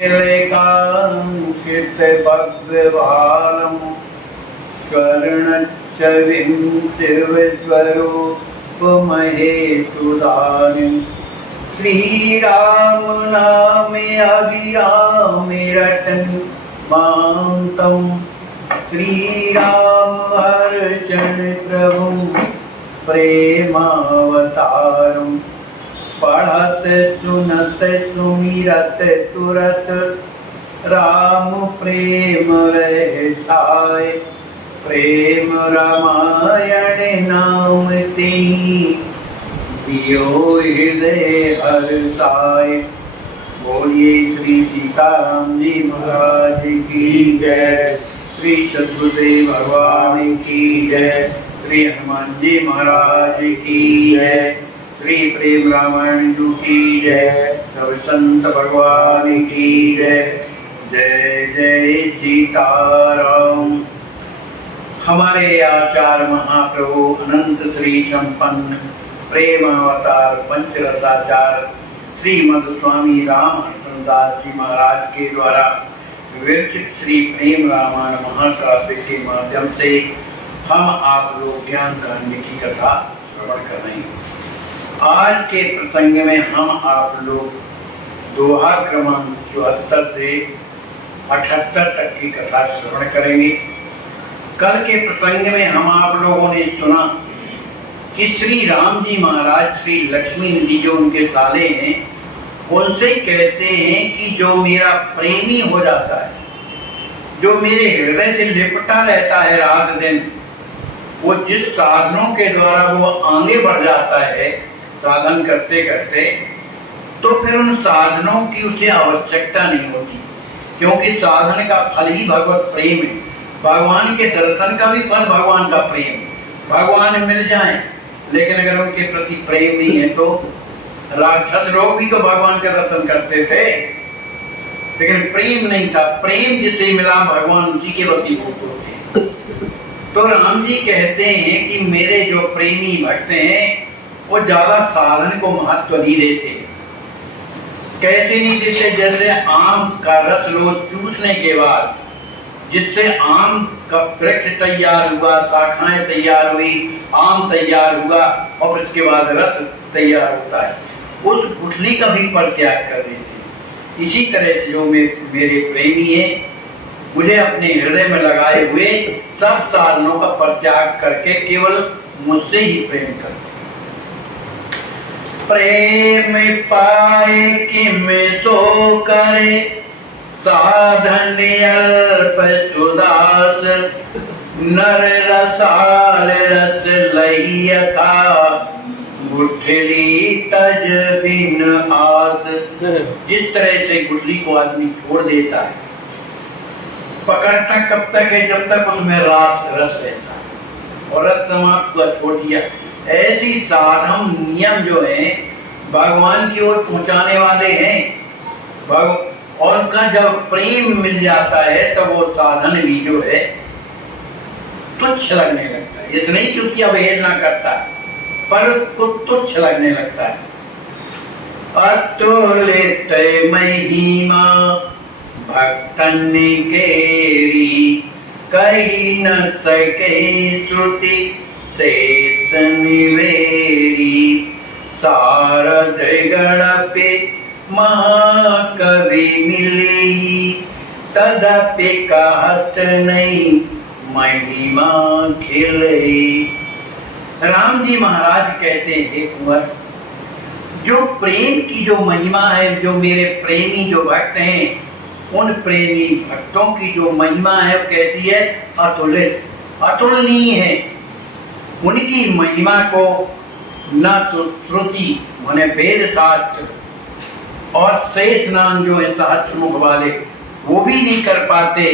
लेकांकित भव्यभारं कर्णच्छविं शिवस्वरूपमहेतुदानीं श्रीराम नामे अभिरामे रटन् मां श्रीराम हर्षण प्रभुं प्रेमावतारम् पढ़त सुनत सुमिरत तुरत राम प्रेम रह छाय प्रेम रामायण नाम तिन्ही दियो हृदय हर्षाय। बोलिए श्री सीताराम जी महाराज की जय, श्री सद्गुरुदेव भगवान की जय, श्री हनुमान जी महाराज की जय, श्री प्रेम रामायण जी की जय, सब संत भगवान की जय। जय जय सीताराम। हमारे आचार्य महाप्रभु अनंत श्री संपन्न प्रेम अवतार पंचरसाचार्य श्रीमद स्वामी रामकृष्ण दास जी महाराज के द्वारा विरचित श्री प्रेम रामायण महाकाव्य के माध्यम से हम आप लोग ज्ञान कांड की कथा श्रवण कर रहे हैं। आज के प्रसंग में हम आप लोग दोहा क्रमांक 74 से 78 तक की कथा श्रवण करेंगे। कल के प्रसंग में हम आप लोगों ने सुना कि श्री राम जी महाराज श्री लक्ष्मी जी जो उनके साले हैं उनसे कहते हैं कि जो मेरा प्रेमी हो जाता है, जो मेरे हृदय से लिपटा रहता है रात दिन, वो जिस साधनों के द्वारा वो आगे बढ़ जाता है साधन करते करते, तो फिर उन साधनों की उसे आवश्यकता नहीं होती, क्योंकि साधन का फल ही भगवत प्रेम है। भगवान के दर्शन का भी फल भगवान का प्रेम। भगवान मिल जाएं, लेकिन अगर उनके प्रति प्रेम नहीं है तो राक्षस लोग भी तो भगवान का दर्शन करते थे, लेकिन प्रेम नहीं था। प्रेम जिसे मिला भगवान उसी के प्रति भूत होते। तो राम जी कहते हैं कि मेरे जो प्रेमी भक्त हैं वो ज्यादा साधन को महत्व नहीं देते। कैसे नहीं देते? जैसे आम का रस लो चूसने के बाद, जिससे आम का वृक्ष तैयार हुआ, शाखाएं तैयार हुई, आम तैयार हुआ और इसके बाद रस तैयार होता है, उस गुठली का भी परित्याग कर देते। इसी तरह से जो मेरे प्रेमी है, मुझे अपने हृदय में लगाए हुए सब साधनों का परित्याग करके केवल मुझसे ही प्रेम करते। प्रेम पाए कि मैं तो करे साधन अल्प सुदास, नर रसाल रस लइयथा गुठली तज बिन आस। जिस तरह से गुठली को आदमी छोड़ देता है, पकड़ता कब तक है? जब तक उसमें रस रहता है, और रस समाप्त हुआ छोड़ दिया। ऐसी साधन नियम जो है भगवान की ओर पहुंचाने वाले हैं। और उनका जब प्रेम मिल जाता है तब वो साधन भी जो है तुच्छ लगने लगता है। ये नहीं कि उसकी अवहेलना करता है, पर उसको तुच्छ लगने लगता है। अतुलित महिमा भक्तन केरी, कही न सके श्रुति शेष निवेरी, सारद गणपे महाकवि मिली, तदपि कहत नहीं महिमा खिलई। राम जी महाराज कहते हैं कुंवर, जो प्रेम की जो महिमा है, जो मेरे प्रेमी जो भक्त हैं, उन प्रेमी भक्तों की जो महिमा है वो कहती है अतुलित, अतुलनीय है। उनकी महिमा को न तो श्रुति माने वेद शास्त्र और शेष नाम जो है सहस्त्र मुख वाले वो भी नहीं कर पाते।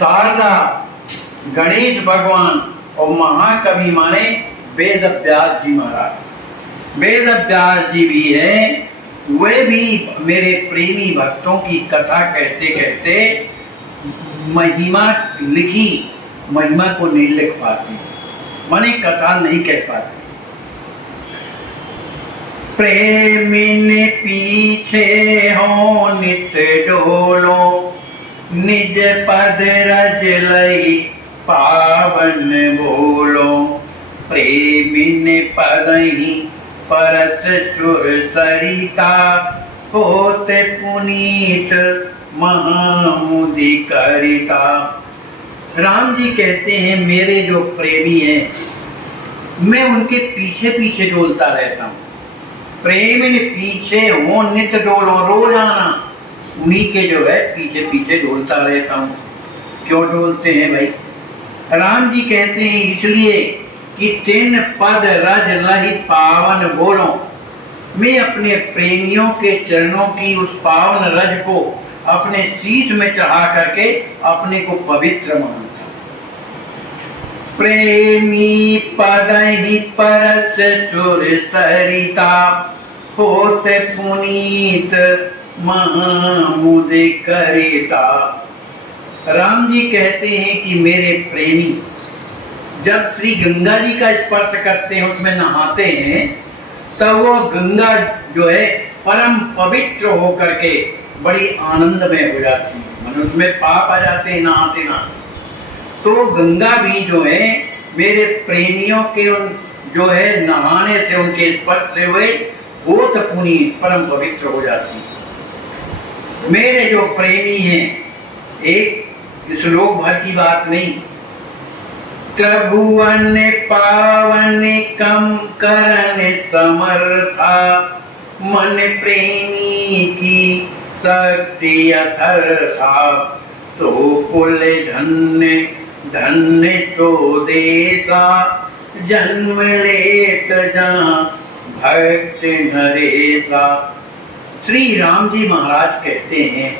शारदा, गणेश भगवान और महाकवि माने वेद व्यास जी महाराज। वेद व्यास जी भी हैं, वे भी मेरे प्रेमी भक्तों की कथा कहते कहते महिमा लिखी, महिमा को नहीं लिख पाती, माने कथा नहीं कह पाती। प्रेमिन पीछे हो नित डोलो, निज पद रज लई पावन बोलो। प्रेमिन पदहि परस सुर सरिता, होते पुनीत महामुदिकरिता। राम जी कहते हैं मेरे जो प्रेमी हैं, मैं उनके पीछे पीछे डोलता रहता हूँ। प्रेम ने पीछे हो नित डोलो, रोजाना उन्हीं के जो है पीछे पीछे डोलता रहता हूँ। क्यों डोलते हैं भाई? राम जी कहते हैं इसलिए कि तिन पद रज लहि पावन बोलो। मैं अपने प्रेमियों के चरणों की उस पावन रज को अपने शीश में चढ़ा करके अपने को पवित्र मानता हूं। प्रेमी पदहि परस सुर सरिता, होते पुनीत महामुदिकरिता। राम जी कहते हैं कि मेरे प्रेमी जब श्री गंगा जी का स्पर्श करते हैं, उसमें नहाते हैं, तब वो गंगा जो है परम पवित्र होकर के बड़ी आनंदमय हो जाती है। मनुष्य में पाप आ जाते हैं नहाते नहाते। तो गंगा भी जो है मेरे प्रेमियों के उन जो है नहाने से, उनके स्पर्श से हुए वो तो पुनीत परम पवित्र हो जाती है। मेरे जो प्रेमी हैं, एक श्लोक भर की बात नहीं, त्रिभुवन पावन कम करन समर्था, मन प्रेमी की शक्ति अथर्था। सो कुल धन्य धन्य तो देसा, जन्म लेत जहाँ भक्त नरेसा। श्री राम जी महाराज कहते हैं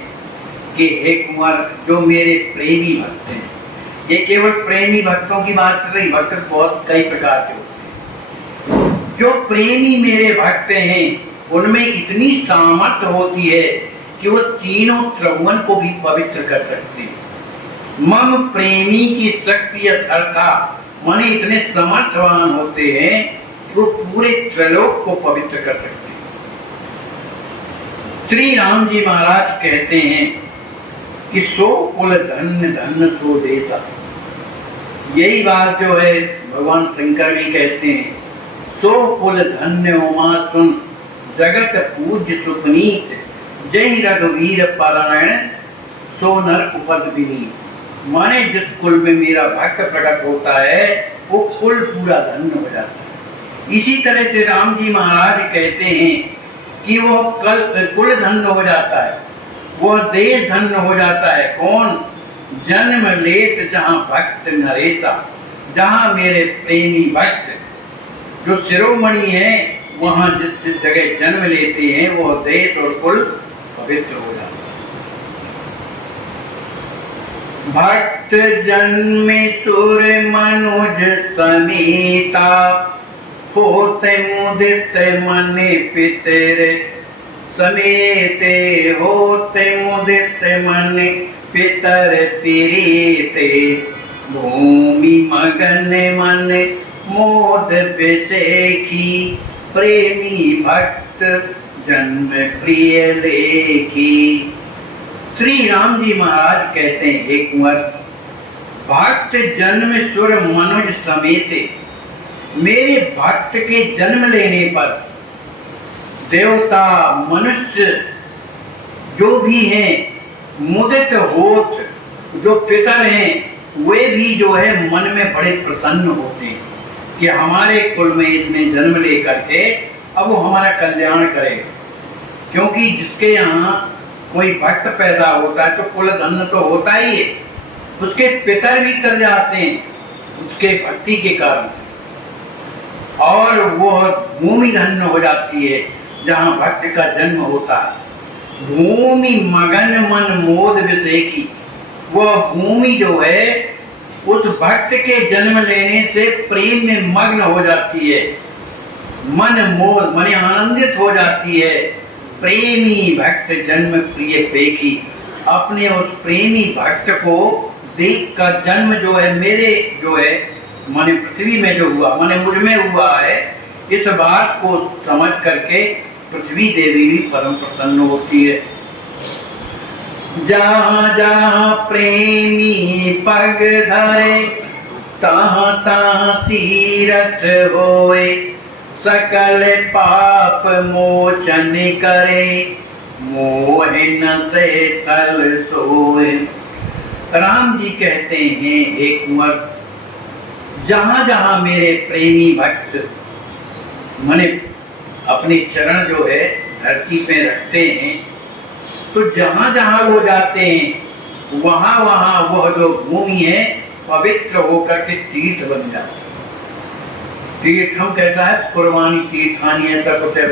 कि हे कुंवर, जो मेरे प्रेमी भक्त हैं, ये केवल प्रेमी भक्तों की बात नहीं, भक्त बहुत कई प्रकार के होते हैं। जो प्रेमी मेरे भक्त हैं उनमें इतनी सामर्थ्य होती है कि वो तीनों त्रिभुवन को भी पवित्र कर सकते हैं। मम प्रेमी की शक्ति अथर्था, माने इतने समर्थवान होते हैं कि वो पूरे त्रिलोक को पवित्र कर सकते हैं। श्री राम जी महाराज कहते हैं कि सो कुल धन्य धन्य सो देता। यही बात जो है भगवान शंकर भी कहते हैं, सो कुल धन्य उमा सुन, जगत पूज्य सुपनीत, जय रघुवीर पारायण, सो नर उपद विनीत। माने जिस कुल में मेरा भक्त प्रकट होता है वो कुल पूरा धन्य हो जाता है। इसी तरह से राम जी महाराज कहते हैं कि वो कुल धन्य हो जाता है, वो देश धन्य हो जाता है। कौन? जन्म लेत जहाँ भक्त नरेसा, जहाँ मेरे प्रेमी भक्त जो शिरोमणि है वहाँ जिस जगह जन्म लेते हैं वो देश और कुल पवित्र हो जाता है। भक्त जन्म सुर मनुज समेता, होते मुदित मन पितर समेते, होते मुदित मन पितर प्रीते। भूमि मगन मन मोद विषेखी, प्रेमी भक्त जन्म प्रिय लेखी। श्री राम जी महाराज कहते हैं, हे कुंवर, भक्त जन्म सुर मनुज समेते, मेरे भक्त के जन्म लेने पर देवता मनुष्य जो भी हैं, मुदित होत, जो पितर हैं, वे भी जो है मन में बड़े प्रसन्न होते हैं कि हमारे कुल में इसने जन्म लेकर के अब वो हमारा कल्याण करेगा। क्योंकि जिसके यहाँ कोई भक्त पैदा होता है तो कुल धन्य तो होता ही है, उसके पितर भी तर जाते हैं उसके भक्ति के कारण, और वो भूमि धन्य हो जाती है जहाँ भक्त का जन्म होता है। भूमि मगन मन मोद विषेखी, वह भूमि जो है उस भक्त के जन्म लेने से प्रेम में मग्न हो जाती है, मन मोद मन आनंदित हो जाती है। प्रेमी भक्त जन्म प्रिय पेखी, अपने उस प्रेमी भक्त को देख कर जन्म जो है मेरे जो है माने पृथ्वी में जो हुआ, माने मुझ में हुआ है, इस बात को समझ करके पृथ्वी देवी भी परम प्रसन्न होती है। जहाँ जहाँ प्रेमी पग धरे तहाँ तहाँ तीरथ होए, सकल पाप मोचन करे, मोह न से थल सोए। राम जी कहते हैं, हे कुंवर, जहाँ जहाँ मेरे प्रेमी भक्त मने अपने चरण जो है धरती पे रखते हैं, तो जहाँ जहाँ वो जाते हैं वहाँ वहाँ वह जो भूमि है पवित्र होकर के तीर्थ बन जाता है। तीर्थ हम कहता है कुर्बानी तीर्थानी, ऐसा कुछ है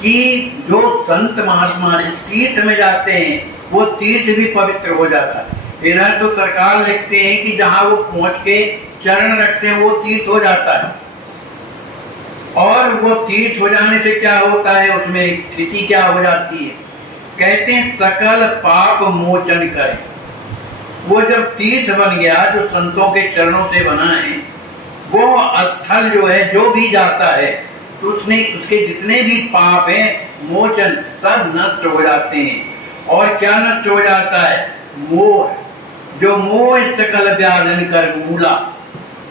कि जो संत महात्मा जिस तीर्थ में जाते हैं वो तीर्थ भी पवित्र हो जाता है। इधर तो सरकार लिखते हैं कि जहाँ वो पहुँच के चरण रखते हैं वो तीर्थ हो जाता है। और वो तीर्थ हो जाने से क्या होता है, उसमें स्थिति क्या हो जाती है, कहते हैं सकल पाप मोचन करे। वो जब तीर्थ बन गया, जो संतों के चरणों से बना है, वो स्थल जो है जो भी जाता है तो उसके जितने भी पाप हैं मोचन सब नष्ट हो जाते हैं। और क्या नष्ट हो जाता है, मोह। जो मोह सकल व्याजन कर मूला,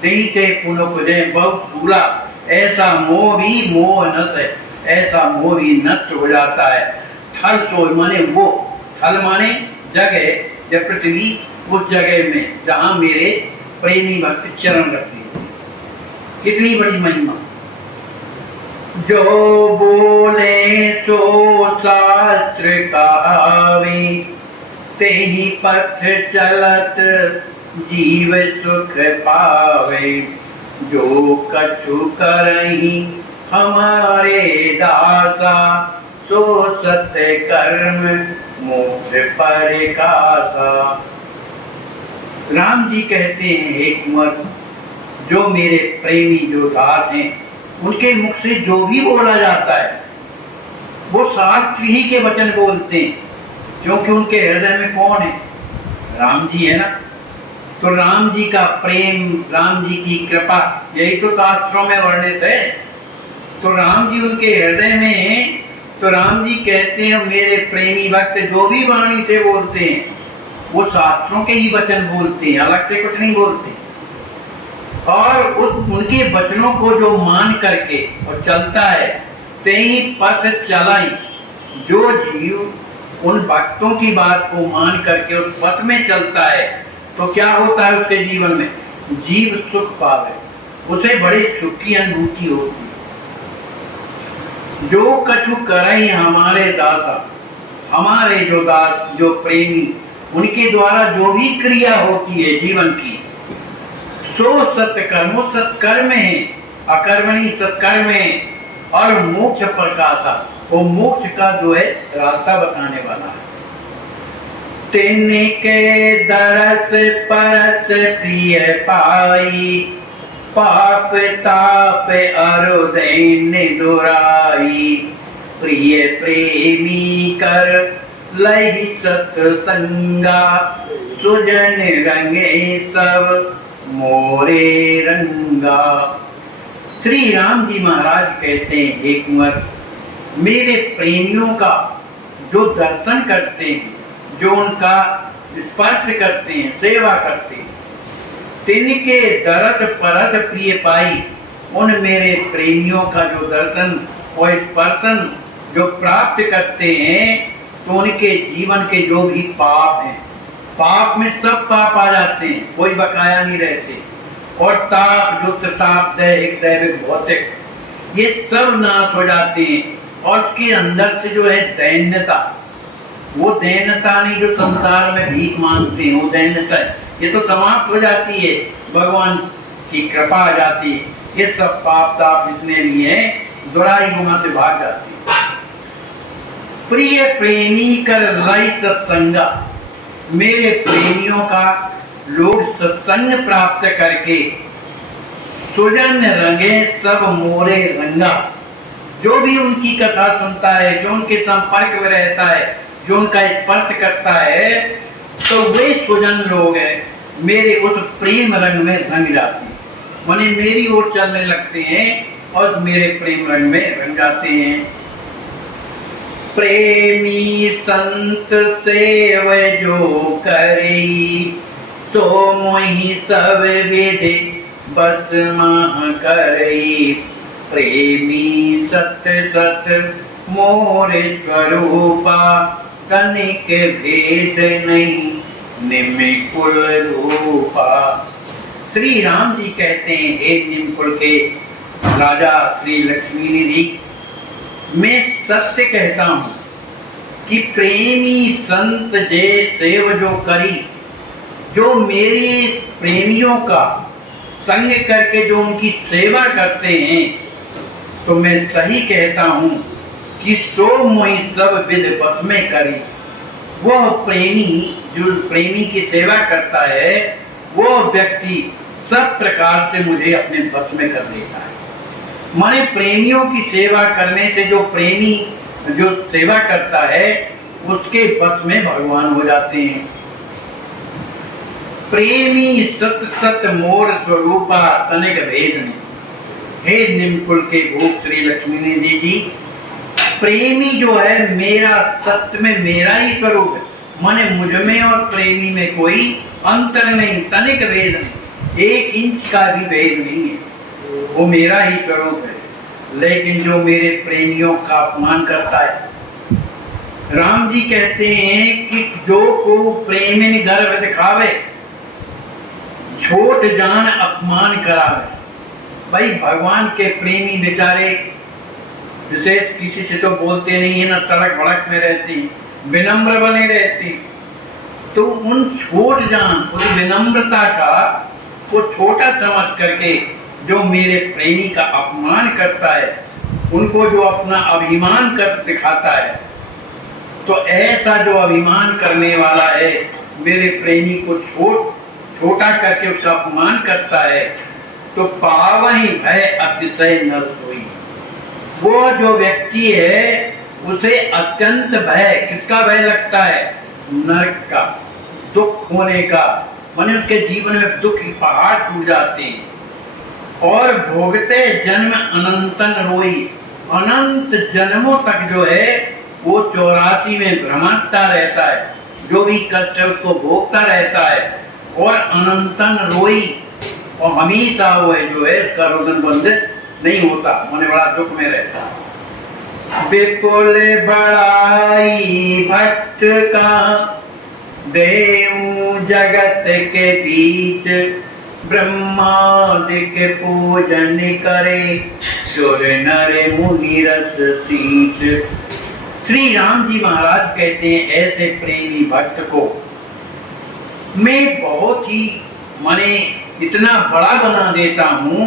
ते पुनः बहुत सूला। ऐसा मोह भी मोह नष्ट है, ऐसा मोह भी नष्ट हो जाता है। थल तो माने वो, थल माने जगह, जब पृथ्वी उस जगह में जहाँ मेरे प्रेमी भक्त चरण रखते हैं। कितनी बड़ी महिमा। जो बोले सो शास्त्र कहावे, ते ही पथ चलत जीव सुख पावे। जो कछु करही हमारे दासा, सो सत्य कर्म मोक्ष परिकासा। राम जी कहते हैं, हे कुंवर, जो मेरे प्रेमी जो दास हैं उनके मुख से जो भी बोला जाता है वो शास्त्र ही के वचन बोलते हैं, क्योंकि उनके हृदय में कौन है, राम जी है ना। तो राम जी का प्रेम, राम जी की कृपा, यही तो शास्त्रों में वर्णित है। तो राम जी उनके हृदय में है। तो राम जी कहते हैं, मेरे प्रेमी भक्त जो भी वाणी से बोलते हैं वो शास्त्रों के ही वचन बोलते हैं, अलग से कुछ नहीं बोलते। और उनके वचनों को जो मान करके और चलता है, ते ही पथ चलाई। जो जीव उन भक्तों की बात को मान करके उस पथ में चलता है तो क्या होता है उसके जीवन में, जीव सुख पावे, उसे बड़े सुख की अनुभूति होती है। जो कछु करई हमारे दासा, हमारे जो दास जो प्रेमी, उनके द्वारा जो भी क्रिया होती है जीवन की, सो सत्कर्म, वो सत्कर्म है, अकर्मणी सत्कर्म है। और मोक्ष प्रकाशा, वो मोक्ष का जो है रास्ता बताने वाला है। तिनके दरस परस प्रिय पाई, पाप ताप अरुदैन दुराई। प्रिय प्रेमी कर लहि सत्संगा, सुजन रंगे सब मोरे रंगा। श्री राम जी महाराज कहते हैं, हे कुंवर, मेरे प्रेमियों का जो दर्शन करते हैं, जो उनका स्पर्श करते हैं, सेवा करते हैं, तिनके दरस परस प्रिय पाई, उन मेरे प्रेमियों का जो दर्शन और स्पर्शन जो प्राप्त करते हैं, तो उनके जीवन के जो भी पाप हैं, पाप में सब पाप आ जाते हैं, कोई बकाया नहीं रहते। और ताप, जो ताप दैहिक दैविक भौतिक, ये सब नाश हो जाते हैं। और उसके अंदर से जो है दैन्यता, वो दैन्यता नहीं जो संसार में भीख मांगते हैं, वो दैन्यता है, ये तो समाप्त हो जाती है, भगवान की कृपा आ जाती है। ये सब पाप ताप जितने भी हैं दुराई गुना से भाग जाती है। प्रिय प्रेमी कर लाई सत्संगा, मेरे प्रेमियों का लोग सत्संग प्राप्त करके, सुजन रंगे सब मोरे रंगा। जो भी उनकी कथा सुनता है, जो उनके संपर्क में रहता है, जो उनका स्पर्श करता है, तो वे सुजन लोग हैं, मेरे उस प्रेम रंग में रंग जाते हैं, माने मेरी ओर चलने लगते हैं। और मेरे प्रेम रंग में रंग जाते हैं। प्रेमी संत सेव जो करे, सो मोहि सब विधि बस मह करई। प्रेमी सत्य सत्य मोर स्वरूपा, तनिक भेद नहीं निमिकुल रूपा। श्री राम जी कहते हैं, हे निमकुल के राजा श्री लक्ष्मी निधि, मैं सत्य कहता हूं कि प्रेमी संत जे सेव जो करी, जो मेरे प्रेमियों का संग करके जो उनकी सेवा करते हैं, तो मैं सही कहता हूं कि सो मोहि सब विध बस में करी। वह प्रेमी जो प्रेमी की सेवा करता है, वो व्यक्ति सब प्रकार से मुझे अपने बस में कर लेता है। माने प्रेमियों की सेवा करने से जो प्रेमी जो सेवा करता है, उसके बस में भगवान हो जाते हैं। प्रेमी सत सत मोर स्वरूपा, तनिक भेद नहीं। हे निमकुल के भूप श्री लक्ष्मी निधि जी, प्रेमी जो है मेरा सत्य में मेरा ही स्वरूप है। माने मुझ में और प्रेमी में कोई अंतर नहीं, तनिक भेद नहीं, 1 इंच का भी भेद नहीं है, वो मेरा ही स्वरूप है। लेकिन जो मेरे प्रेमियों का अपमान करता है, राम जी कहते हैं कि जो को प्रेमिन गर्भ दिखावे, छोट जान अपमान करावे। भाई भगवान के प्रेमी बेचारे विशेष किसी से तो बोलते नहीं है, ना तड़क भड़क में रहती, विनम्र बने रहती। तो उन छोट जान, उस विनम्रता का वो छोटा समझ करके जो मेरे प्रेमी का अपमान करता है, उनको जो अपना अभिमान कर दिखाता है, तो ऐसा जो अभिमान करने वाला है, मेरे प्रेमी को छोटा करके उसका अपमान करता है, तो पावहि भय अतिशय न सोई। वो जो व्यक्ति है उसे अत्यंत भय, किसका भय लगता है? नरक का, दुख होने का। माने उसके जीवन में दुख की पहाड़ टूट जाते हैं। और भोगते जन्म अनंतन रोई, अनंत जन्मों तक जो है वो 84 में भ्रमणता रहता है, जो भी कष्ट है उसको भोगता रहता है और अनंतन रोई, और हमेशा वो है जो है उसका रोदन बंद नहीं होता, माने बड़ा दुख में रहता है। विपुल बड़ाई भक्त का, देव जगत के बीच, ब्रह्मादिक पूजन करे, सुर नर मुनि रस सींच। श्री राम जी महाराज कहते हैं, ऐसे प्रेमी भक्त को मैं बहुत ही माने इतना बड़ा बना देता हूं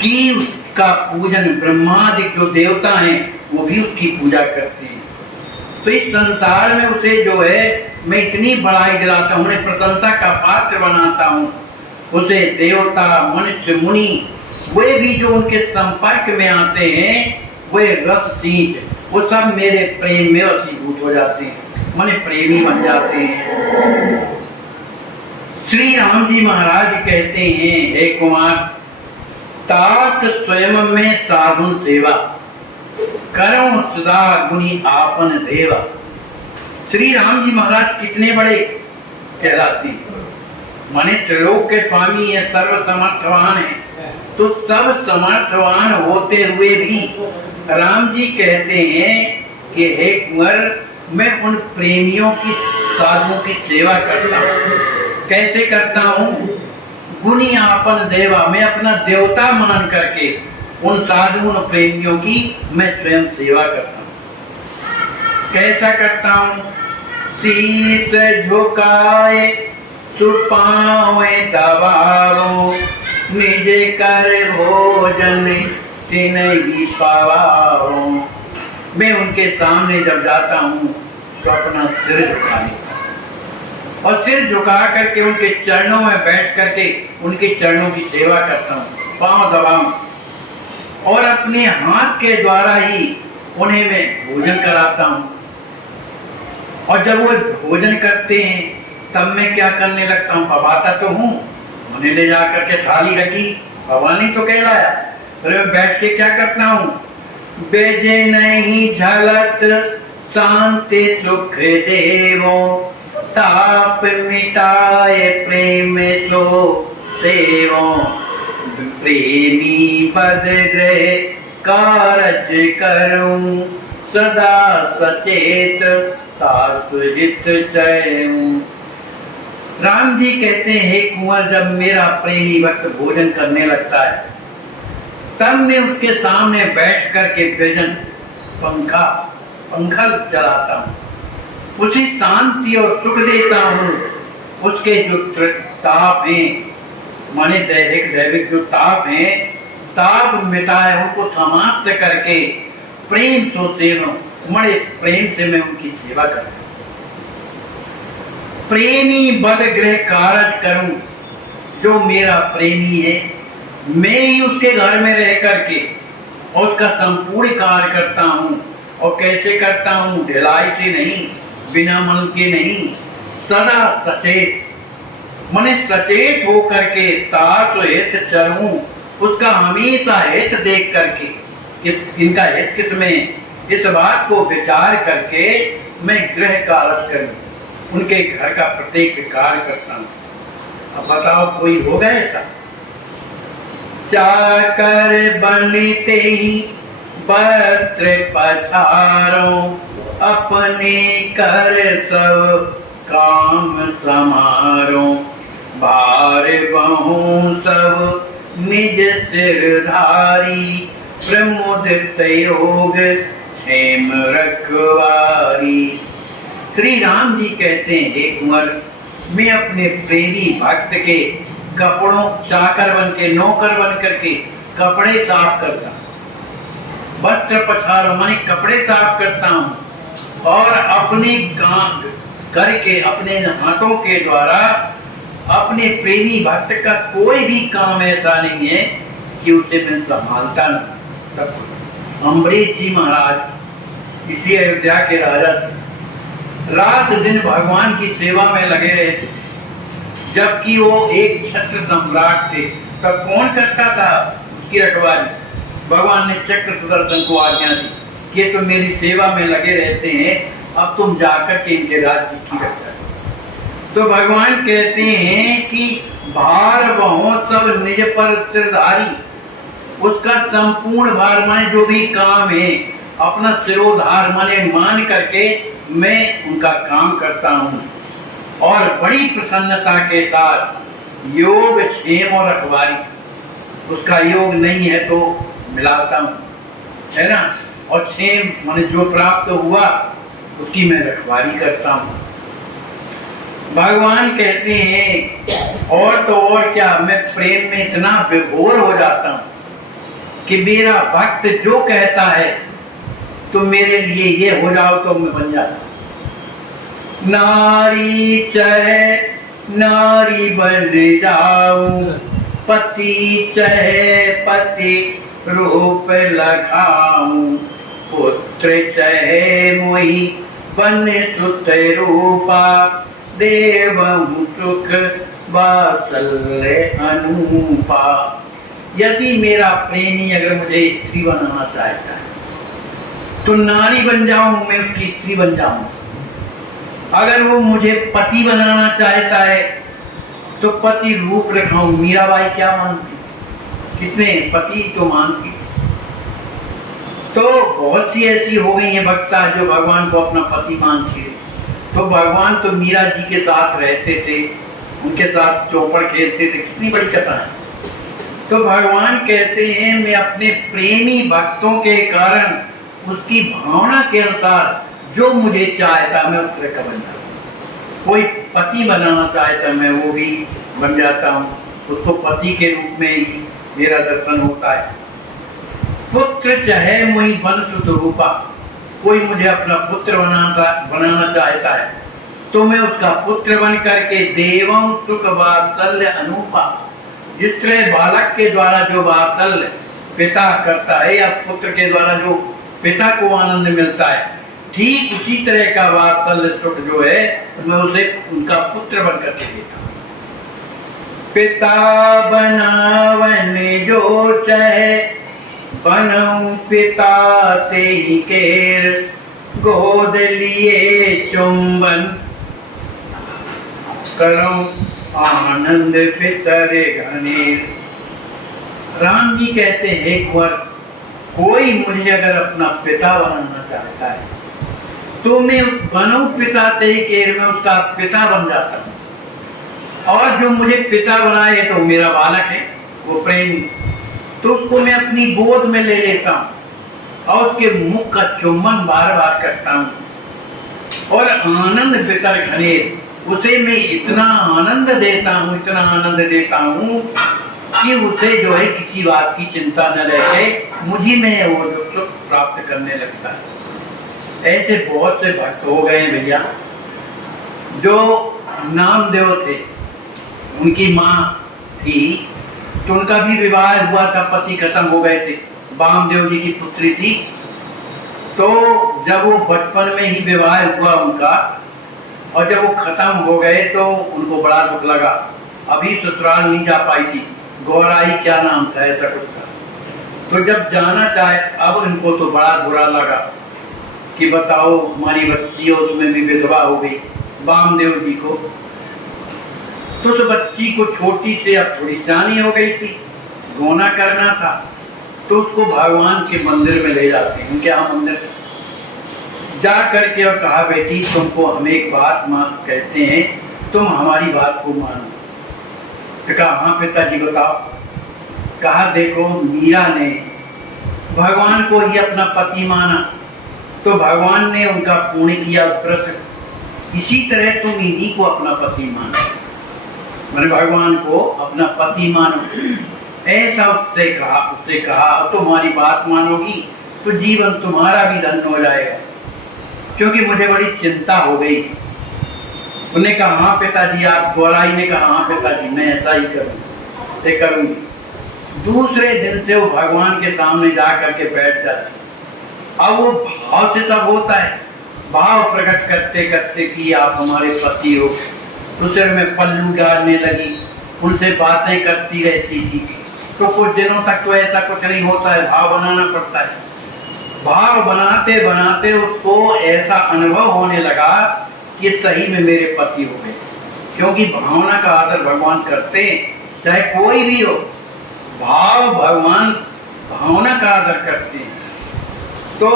कि उसका पूजन, ब्रह्मादिक जो देवता हैं वो भी उसकी पूजा करते हैं। तो इस संसार में उसे जो है मैं इतनी बड़ाई दिलाता हूँ, उन्हें प्रशंसा का पात्र बनाता हूँ। उसे देवता, मनुष्य, मुनि, वे भी जो उनके संपर्क में आते हैं, वे रस सींच, वो सब मेरे प्रेम में वशीभूत हो जाते हैं, माने प्रेमी बन जाते हैं। श्री राम जी महाराज कहते हैं, हे कुमार, तात स्वयं में साधु सेवा, करम सदा गुणी आपन देवा। श्री राम जी महाराज कितने बड़े कहलाते हैं, माने त्रिलोक के स्वामी है, सर्व समर्थवान है। तो सब समर्थवान होते हुए भी राम जी कहते हैं कि हे कुंवर, मैं उन प्रेमियों की, साधुओं की सेवा करता हूँ। कैसे करता हूँ? गुणी आपन देवा, मैं अपना देवता मान करके उन साधुओं और प्रेमियों की मैं स्वयं सेवा करता हूँ। कैसा करता हूँ? शीश झुकाए सुपावे दबारो, निज कर भोजन तिन्हि पावारो। मैं उनके सामने जब जाता हूँ तो अपना सिर झुका लेता हूँ और सिर झुका करके उनके चरणों में बैठ करके उनके चरणों की सेवा करता हूँ, पांव दबाऊं और अपने हाथ के द्वारा ही उन्हें मैं भोजन कराता हूँ। और जब वो भोजन करते हैं तब मैं क्या करने लगता हूँ? पवाता तो हूँ, उन्हें ले जा करके थाली रखी, पवानी तो कहलाया, अरे बैठ के क्या करता हूँ? बेजे नहीं झलत शांति सुख देवो, ताप मिटाए प्रेम सो सेवो। प्रेमी पद ग्रह कारज करूं, सदा सचेत तासु हित चयूं। राम जी कहते हैं, हे कुंवर, जब मेरा प्रेमी भक्त भोजन करने लगता है तब मैं उसके सामने बैठ कर के भजन पंखा चलाता हूँ, उसे शांति और सुख देता हूँ। उसके जो ताप हैं, माने दैविक जो ताप हैं, ताप मिटाए उनको समाप्त करके प्रेम सो सेवा, बड़े प्रेम से मैं उनकी सेवा करता हूँ। प्रेमी बद गृह कारज करूं, जो मेरा प्रेमी है मैं ही उसके घर में रह करके उसका संपूर्ण कार्य करता हूँ। और कैसे करता हूँ? ढिलाई से नहीं, बिना मन के नहीं, सदा सचेत, मने सचेत हो करके तासु हित चरूं, उसका हमेशा हित देख करके, इनका हित किसमें, इस बात को विचार करके मैं गृह कार्य करूं, उनके घर का प्रत्येक कार्य करता हूं। अब बताओ कोई होगा ऐसा? चाकर बनते ही पत्र पछारो, अपने कर सब काम समारो। भार बहु सब निज सिरधारी, प्रमुदित योग क्षेम रखवारी। श्री राम जी कहते हैं, हे कुंवर, मैं अपने प्रेमी भक्त के कपड़ों, चाकर बन के, नौकर बन करके कपड़े साफ करता हूँ, वस्त्र पछारो माने कपड़े साफ करता हूँ, और अपने काम करके, अपने हाथों के द्वारा अपने प्रेमी भक्त का कोई भी काम ऐसा नहीं है कि उसे मैं संभालता नहीं। अम्बरीश जी महाराज इसी अयोध्या के राजा थे, रात दिन भगवान की सेवा में लगे रहे थे। जबकि वो एक छत्र सम्राट थे, तब कौन करता था उसकी रखवाली? भगवान ने चक्र सुदर्शन को आज्ञा दी कि ये तो मेरी सेवा में लगे रहते हैं, अब तुम जाकर के इनके राज्य की रक्षा करो। तो भगवान कहते हैं कि भार बहु सब निज पर सिरधारी, उसका संपूर्ण भार माने जो भी काम है अपना सिरोधार माने मान करके मैं उनका काम करता हूँ, और बड़ी प्रसन्नता के साथ योग क्षेम और रखवारी, उसका योग नहीं है तो मिलाता हूँ, है ना, और क्षेम माने जो प्राप्त हुआ उसकी मैं रखवारी करता हूँ। भगवान कहते हैं, और तो और क्या, मैं प्रेम में इतना विभोर हो जाता हूँ कि मेरा भक्त जो कहता है तो मेरे लिए ये हो जाओ तो मैं बन जाता हूँ। नारी चाहे नारी बन जाऊं, पति चाहे पति रूप लगाऊं, पुत्र चाहे मोहि बन सुत रूपा, देवहु सुख वात्सल्य अनुपा। यदि मेरा प्रेमी अगर मुझे स्त्री बनाना चाहता है तो नारी बन जाऊं, मैं उसकी स्त्री बन जाऊं। अगर वो मुझे पति बनाना चाहता है तो पति रूप रखाऊं। मीराबाई क्या मानती, कितने पति तो मानती। तो बहुत सी ऐसी हो गई है भक्ता जो भगवान को अपना पति मानती है। तो भगवान तो मीरा जी के साथ रहते थे, उनके साथ चौपड़ खेलते थे, कितनी बड़ी कथा है। तो भगवान कहते हैं, मैं अपने प्रेमी भक्तों के कारण उसकी भावना के अनुसार जो मुझे चाहता मैं उस तरह का बन जाता हूँ। कोई पति बनाना चाहता मैं वो भी बन जाता हूँ, उसको पति के रूप में ही मेरा दर्शन होता है। पुत्र चाहे मुझे बन सुत रूपा, कोई मुझे अपना पुत्र बनाना चाहता है तो मैं उसका पुत्र बन करके देवं सुख वात्सल्य अनुपा, जिस तरह बालक के द्वारा जो वात्सल्य पिता करता है या पुत्र के द्वारा जो पिता को आनंद मिलता है, ठीक उसी तरह का वात्सल्य सुख जो है मैं उसे उनका पुत्र बन करके देता हूँ। पिता बनावन जो चाहे बनऊं पिता तेहि केर, गोद लिए चुंबन, करूं आनंद पितर घनेर। राम जी कहते हैं कुंवर, कोई मुझे अगर अपना पिता बनाना चाहता है तो मैं बनूं पिता तेहि केर में उसका पिता बन जाता हूं। और जो मुझे पिता बनाए तो मेरा बालक है, वो प्रेमी, तो उसको मैं अपनी गोद में ले लेता हूं और उसके मुख का चुम्बन बार बार करता हूं। और आनंद पितर घनेर, उसे मैं इतना आनंद देता हूं, इतना आनंद देता हूं कि उसे जो है किसी बात की चिंता न रहते, मुझी में वो जो सुख प्राप्त करने लगता है। ऐसे बहुत से भक्त हो गए भैया। जो नामदेव थे, उनकी माँ थी, तो उनका भी विवाह हुआ था, पति खत्म हो गए थे, वामदेव जी की पुत्री थी। तो जब वो बचपन में ही विवाह हुआ उनका, और जब वो खत्म हो गए तो उनको बड़ा दुख लगा। अभी ससुराल नहीं जा पाई थी, गौराई क्या नाम था, ऐसा कुछ था। तो जब जाना चाहे, अब इनको तो बड़ा बुरा लगा कि बताओ हमारी बच्ची है, उसमें भी विधवा हो गई वामदेव जी को। तो उस बच्ची को छोटी से अब थोड़ी सियानी हो गई थी, गोना करना था, तो उसको भगवान के मंदिर में ले जाते हैं, उनके यहाँ मंदिर जा करके और कहा, बेटी तुमको हम एक बात कहते हैं, तुम हमारी बात को मानो। तो कहा, हाँ पिताजी बताओ। कहा, देखो मीरा ने भगवान को ही अपना पति माना, तो भगवान ने उनका पूर्ण किया व्रत, इसी तरह तुम इन्हीं को अपना पति मानो, मैंने भगवान को अपना पति मानो। ऐसा उससे कहा अब तुम्हारी बात मानोगी तो जीवन तुम्हारा भी धन्य हो जाएगा, क्योंकि मुझे बड़ी चिंता हो गई। उन्होंने कहा, हाँ पिताजी आप। गौराई ने कहा, हाँ पिताजी मैं ऐसा ही करूंगी। दूसरे दिन से वो भगवान के सामने जा करके बैठ जाती। अब वो भाव से सब होता है, भाव प्रकट करते करते कि आप हमारे पति हो, तो सिर में पल्लू डालने लगी, उनसे बातें करती रहती थी। तो कुछ दिनों तक तो ऐसा कुछ नहीं होता है, भाव बनाना पड़ता है। भाव बनाते बनाते उसको ऐसा अनुभव होने लगा कि सही में मेरे पति हो गए, क्योंकि भावना का आदर भगवान करते हैं, चाहे कोई भी हो, भाव भगवान भावना का आदर करते हैं। तो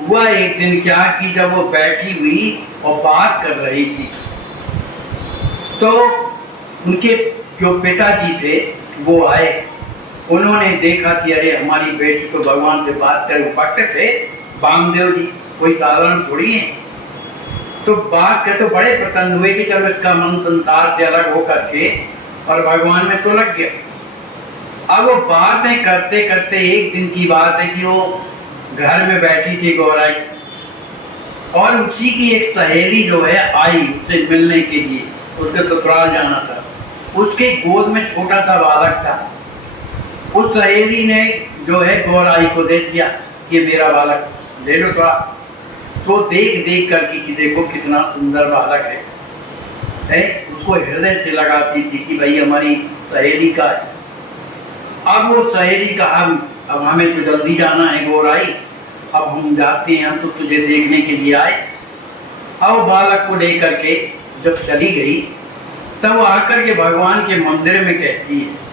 हुआ एक दिन क्या कि जब वो बैठी हुई और बात कर रही थी, तो उनके जो पिताजी थे वो आए। उन्होंने देखा कि अरे हमारी बेटी तो भगवान से बात कर, भक्त थे वामदेव जी, कोई साधारण थोड़ी है। तो बात कर तो बड़े प्रसन्न हुए कि चलो इसका मन संसार से अलग हो करके और भगवान में तो लग गया। अब वो बातें करते करते एक दिन की बात है कि वो घर में बैठी थी गौराई, और उसी की एक सहेली जो है आई उससे मिलने के लिए, उसके ससुराल जाना था। उसके गोद में छोटा सा बालक था। उस सहेली ने जो है गौराई को दे दिया कि मेरा बालक ले लो थोड़ा। तो देख देख करके कि देखो कितना सुंदर बालक है, उसको हृदय से लगाती थी कि भाई हमारी सहेली का है। अब वो सहेली कहा, अब हमें तो जल्दी जाना है गौराई, अब हम जाते हैं, हम तो तुझे देखने के लिए आए। अब बालक को लेकर के जब चली गई, तब वो आकर के भगवान के मंदिर में कहती है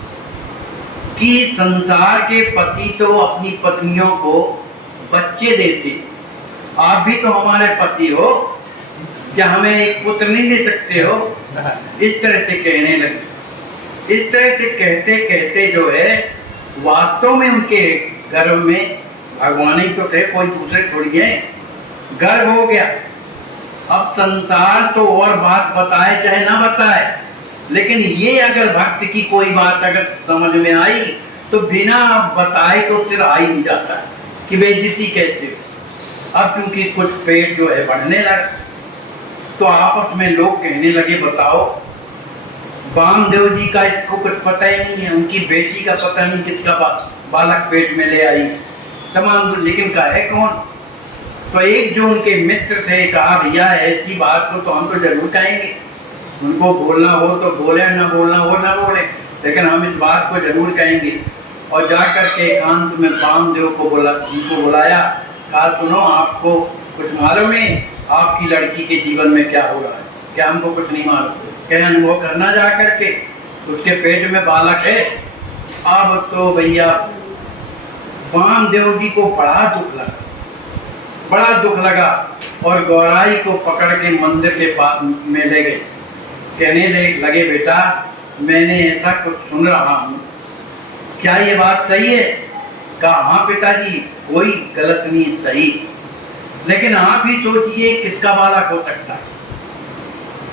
कि संसार के पति तो अपनी पत्नियों को बच्चे देते, आप भी तो हमारे पति हो, क्या हमें एक पुत्र नहीं दे सकते हो? इस तरह से कहने लगे। इस तरह से कहते कहते जो है वास्तव में उनके गर्भ में भगवान ही तो थे, कोई दूसरे थोड़ी है, गर्भ हो गया। अब संसार तो और बात बताए चाहे ना बताए, लेकिन ये अगर भक्त की कोई बात अगर समझ में आई तो बिना बताए तो सिर आ ही नहीं जाता कि बेइज्जती कैसे हो। अब क्योंकि कुछ पेट जो है बढ़ने लगा, तो आपस में लोग कहने लगे, बताओ वामदेव जी का इसको कुछ पता ही नहीं है, उनकी बेटी का पता नहीं किसका बालक पेट में ले आई, तमाम, लेकिन का है कौन? तो एक जो उनके मित्र थे कहा, भैया ऐसी बात को तो हम तो जरूर कहेंगे, उनको बोलना हो तो बोले, ना बोलना हो ना बोले, लेकिन हम इस बात को जरूर कहेंगे। और जाकर के एकांत में वामदेव को उनको बुलाया। कहा सुनो, आपको कुछ मालूम है आपकी लड़की के जीवन में क्या हो रहा है? क्या हमको कुछ नहीं मालूम? क्या अनुभव करना जा करके? उसके पेट में बालक है। अब तो भैया वामदेव जी को बड़ा दुख लगा और गौराई को पकड़ के मंदिर के पास में ले गए। कहने लगे बेटा, मैंने ऐसा कुछ सुन रहा हूँ, क्या ये बात सही है? कहा हाँ पिताजी, कोई गलत नहीं, सही। लेकिन आप ही सोचिए किसका बालक हो सकता है,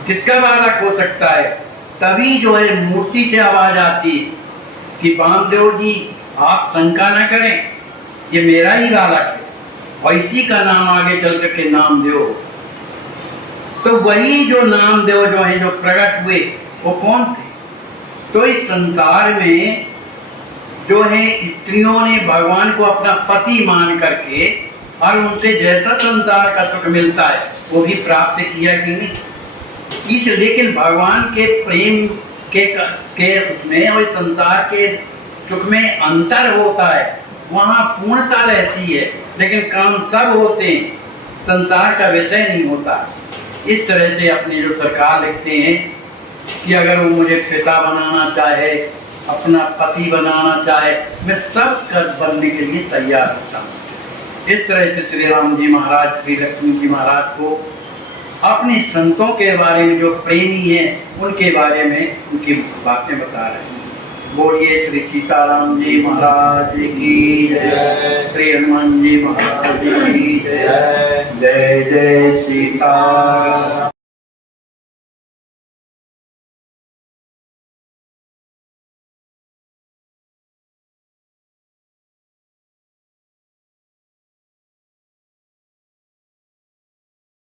किसका बालक हो सकता है? तभी जो है मूर्ति से आवाज आती कि वामदेव जी आप शंका न करें, ये मेरा ही बालक है और इसी का नाम आगे चल करके नामदेव। तो वही जो नामदेव जो है जो प्रकट हुए वो कौन थे? तो इस संसार में जो है स्त्रियों ने भगवान को अपना पति मान करके और उनसे जैसा संसार का सुख मिलता है वो भी प्राप्त किया कि नहीं। इस लेकिन भगवान के प्रेम के उसमें और संसार के सुख में अंतर होता है, वहाँ पूर्णता रहती है, लेकिन काम सब होते हैं, संसार का विषय नहीं होता। इस तरह से अपनी जो सरकार लिखते हैं कि अगर वो मुझे पिता बनाना चाहे, अपना पति बनाना चाहे, मैं सब कर बनने के लिए तैयार होता हूँ। इस तरह से श्री राम जी महाराज, श्री लक्ष्मी जी महाराज को अपने संतों के बारे में, जो प्रेमी हैं उनके बारे में उनकी बातें बता रहे हैं। बोलिए श्री सीताराम जी महाराज की जय, श्री हनुमान जी महाराज की जय। जय जय सीताराम।